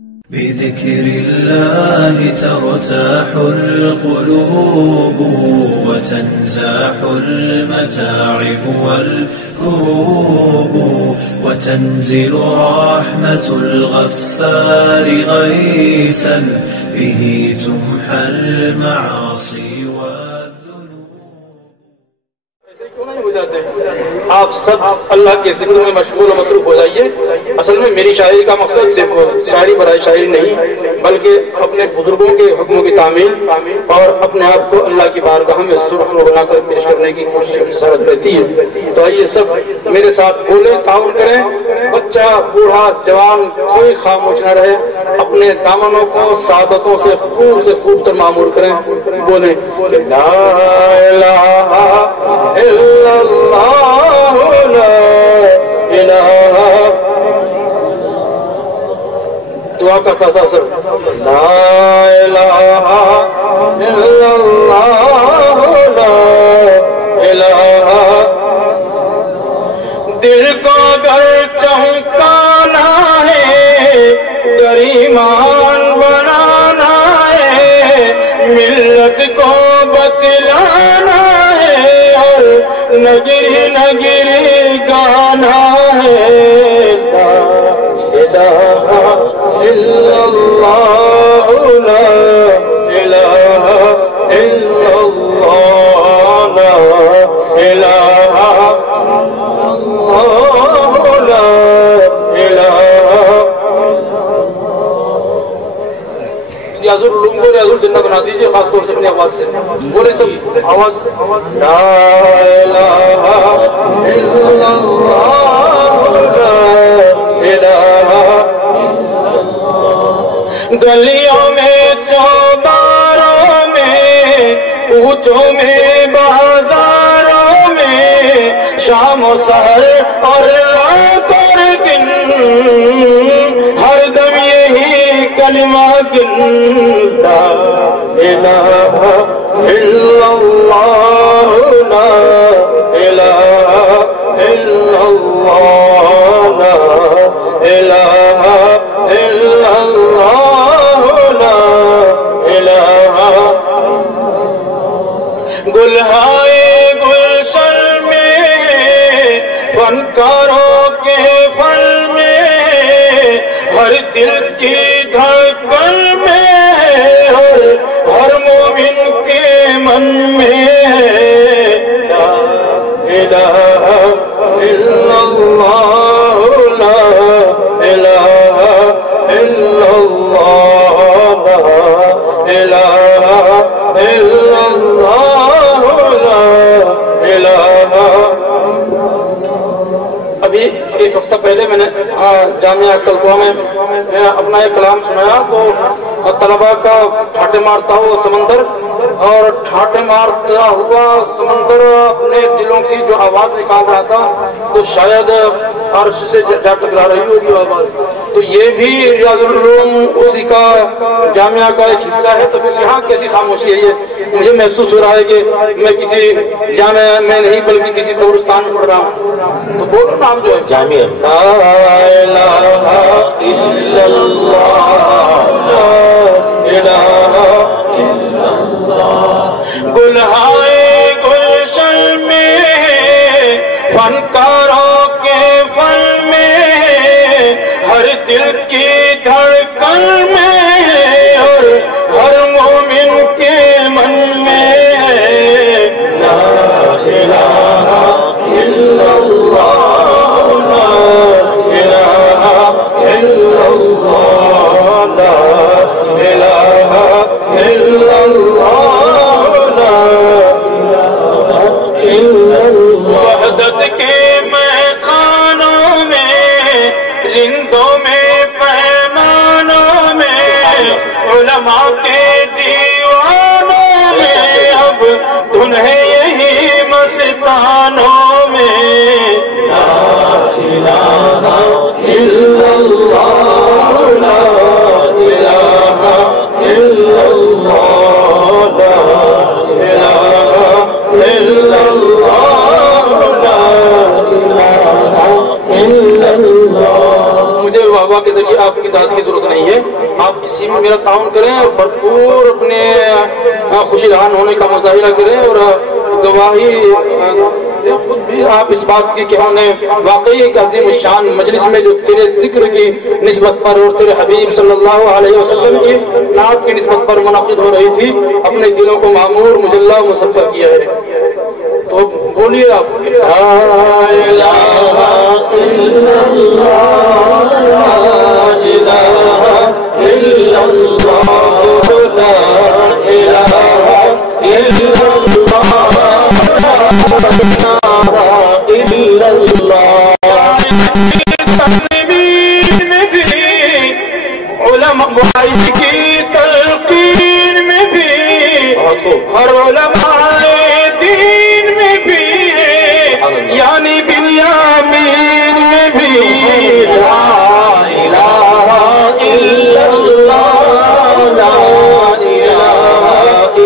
بذكر الله ترتاح القلوب وتنزاح المتاعب والكروب وتنزل رحمة الغفار غيثا به تمحى المعاصي آپ سب اللہ کے ذکر میں مشغول و مصروف ہو جائیے. اصل میں میری شاعری کا مقصد صرف شاعری برائے شاعری نہیں، بلکہ اپنے بزرگوں کے حکموں کی تعمیل اور اپنے آپ کو اللہ کی بارگاہ میں سرخرو بنا کر پیش کرنے کی کوشش اور جسارت رہتی ہے. تو آئیے سب میرے ساتھ بولیں، تعاون کریں. بچہ بوڑھا جوان کوئی خاموش نہ رہے، اپنے دامنوں کو سعادتوں سے خوب تر معمور کریں. بولیں لا الہ الا اللہ لا الہ. دعا کرتا تھا سر لا الہ الا اللہ لا الہ. دل کو اگر چمکانا ہے، گریمان بنانا ہے، ملت کو بتلانا ہے اور نگری نگری گانا ہے. لا الہ الا اللہ لا الہ الا اللہ لا الہ لا الہ. ریاض العلوم کو ریاض الجنہ بنا دیجیے، خاص طور سے اپنی آواز سے بولے سب آواز سے. لا الہ الا اللہ لا الہ. گلیوں میں چوباروں میں کوچوں میں بازاروں میں شام و سحر اور رات اور دن ہر دم یہی کلمہ گن. لا الہ الا اللہ لا الہ الا اللہ لا الہ الا اللہ لا الہ. گلہائے گلشن میں فنکاروں کے فن میں ہر دل کی دھڑکن میں اور ہر مومن کے من میں. لا الہ الا اللہ لا الہ الا اللہ لا الہ الا اللہ لا الہ. ابھی ایک ہفتہ پہلے میں نے جامعہ کلکوا میں اپنا ایک کلام سنایا. تو طلباء کا ٹھاٹے مارتا ہوا سمندر، اور ٹھاٹے مارتا ہوا سمندر اپنے دلوں کی جو آواز نکال رہا تھا تو شاید عرش سے جا ٹکرا رہی ہوگی آواز. تو یہ بھی ریاض العلوم اسی کا جامعہ کا ایک حصہ ہے. تو پھر یہاں کیسی خاموشی ہے؟ یہ مجھے محسوس ہو رہا ہے کہ میں کسی جامعہ میں نہیں بلکہ کسی قبرستان میں پڑھ رہا ہوں. تو بولو نام جو ہے جامعہ. لا الہ الا اللہ لا الہ الا اللہ. گلہائے گلشن میں فنکاروں کے فن میں ہر دل کی دھڑکن میں اور ہر مومن کے من میں. لا الہ الا اللہ لا الہ الا اللہ لا الہ الا اللہ لا الہ الا اللہ. وحدت کے میخانوں میں، رندوں میں، پیمانوں میں، علماء کے دیوانوں میں اب دھن ہے یہی مستانوں میں. لا الہ الا اللہ لا الہ الا اللہ لا الہ الا اللہ لا الہ الا اللہ. مجھے بابا کے ذریعے آپ کی داد کی ضرورت نہیں ہے، آپ اسی میں میرا تعاون کریں اور بھرپور اپنے خوشی رہان ہونے کا مظاہرہ کریں اور گواہی خود بھی آپ اس بات کی کہ ہم نے واقعی ایک عظیم الشان مجلس میں جو تیرے ذکر کی نسبت پر اور تیرے حبیب صلی اللہ علیہ وسلم کی نعت کی نسبت پر منعقد ہو رہی تھی، اپنے دلوں کو معمور مجلہ و مصفہ کیا ہے. تو بولیے آپ لا الہ الا اللہ لا الہ الا اللہ لا الہ الا اللہ الا اللہ. تقریر میں بھی علماء کی تلقین میں بھی ہر علماء دین میں بھی یعنی بنیامین میں بھی لا الہ الا اللہ لا الہ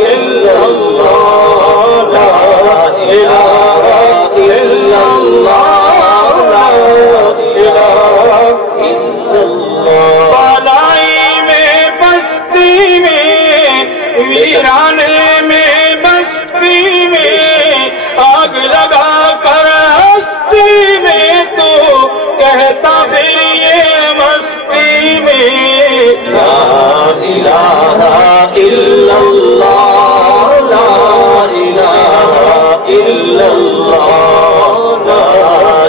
الا اللہ لا الہ الا اللہ لا الہ الا اللہ. بالائی میں بستی میں ویرانے میں بستی میں آگ لگا کر ہستی میں تو کہتا پھر یہ مستی میں لا الہ الا اللہ لا الہ الا اللہ لا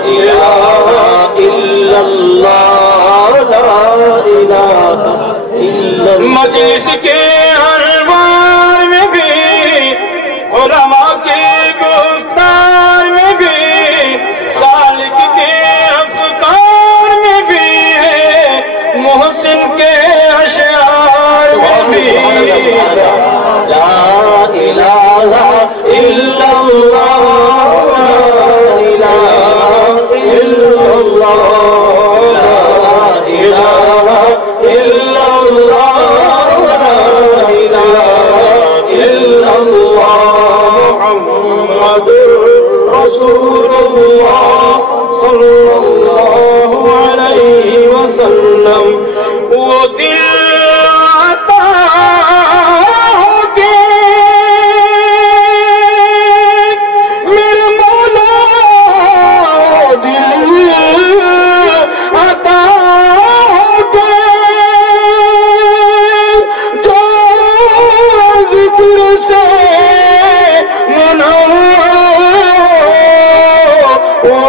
الہ الا اللہ لا الہ الا. مجلس کے انوار میں بھی علماء کے گفتار میں بھی سالک کے افکار میں بھی ہے محسن کے اشعار میں بھی لا الہ الا اللہ لا الہ الا اللہ لا الہ الا اللہ لا الہ الا اللہ محمد رسول اللہ صلی اللہ علیہ وسلم. وہ دل عطا ہو کے میرے مولا وہ دل عطا ہو کے جو ذکر سے منور وہ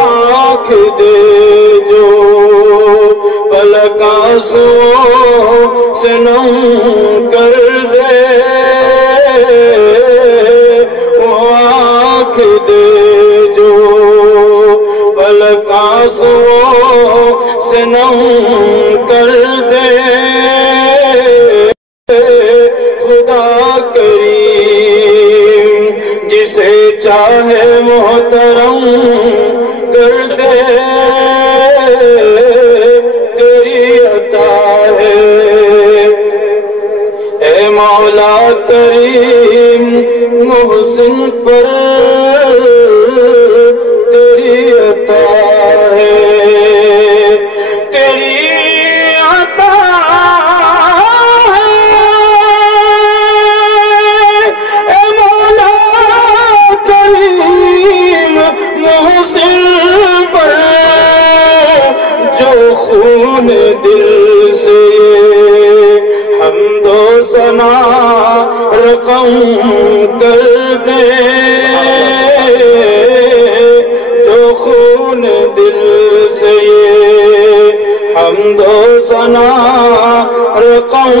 آنکھ دے جو پلک آنسوؤں سے نم کر دے وہ آنکھ دے جو پلک آنسوؤں سے نم کر دے. خدا کریم جسے چاہے محترم کر دے تیری عطا ہے. اے مولا کریم محسن پر تیری عطا ہے تیری عطا ہے. اے مولا کریم محسن پر جو خون دل سے حمد و ثنا رقم کر دے جو خون دل سے حمد و ثنا رقم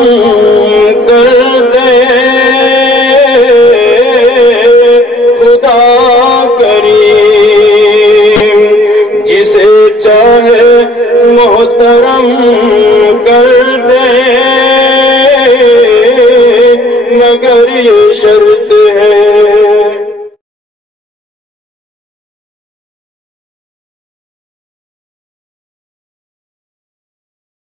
کر دے. خدا کریم جسے چاہے محترم کر دے مگر یہ شرط ہے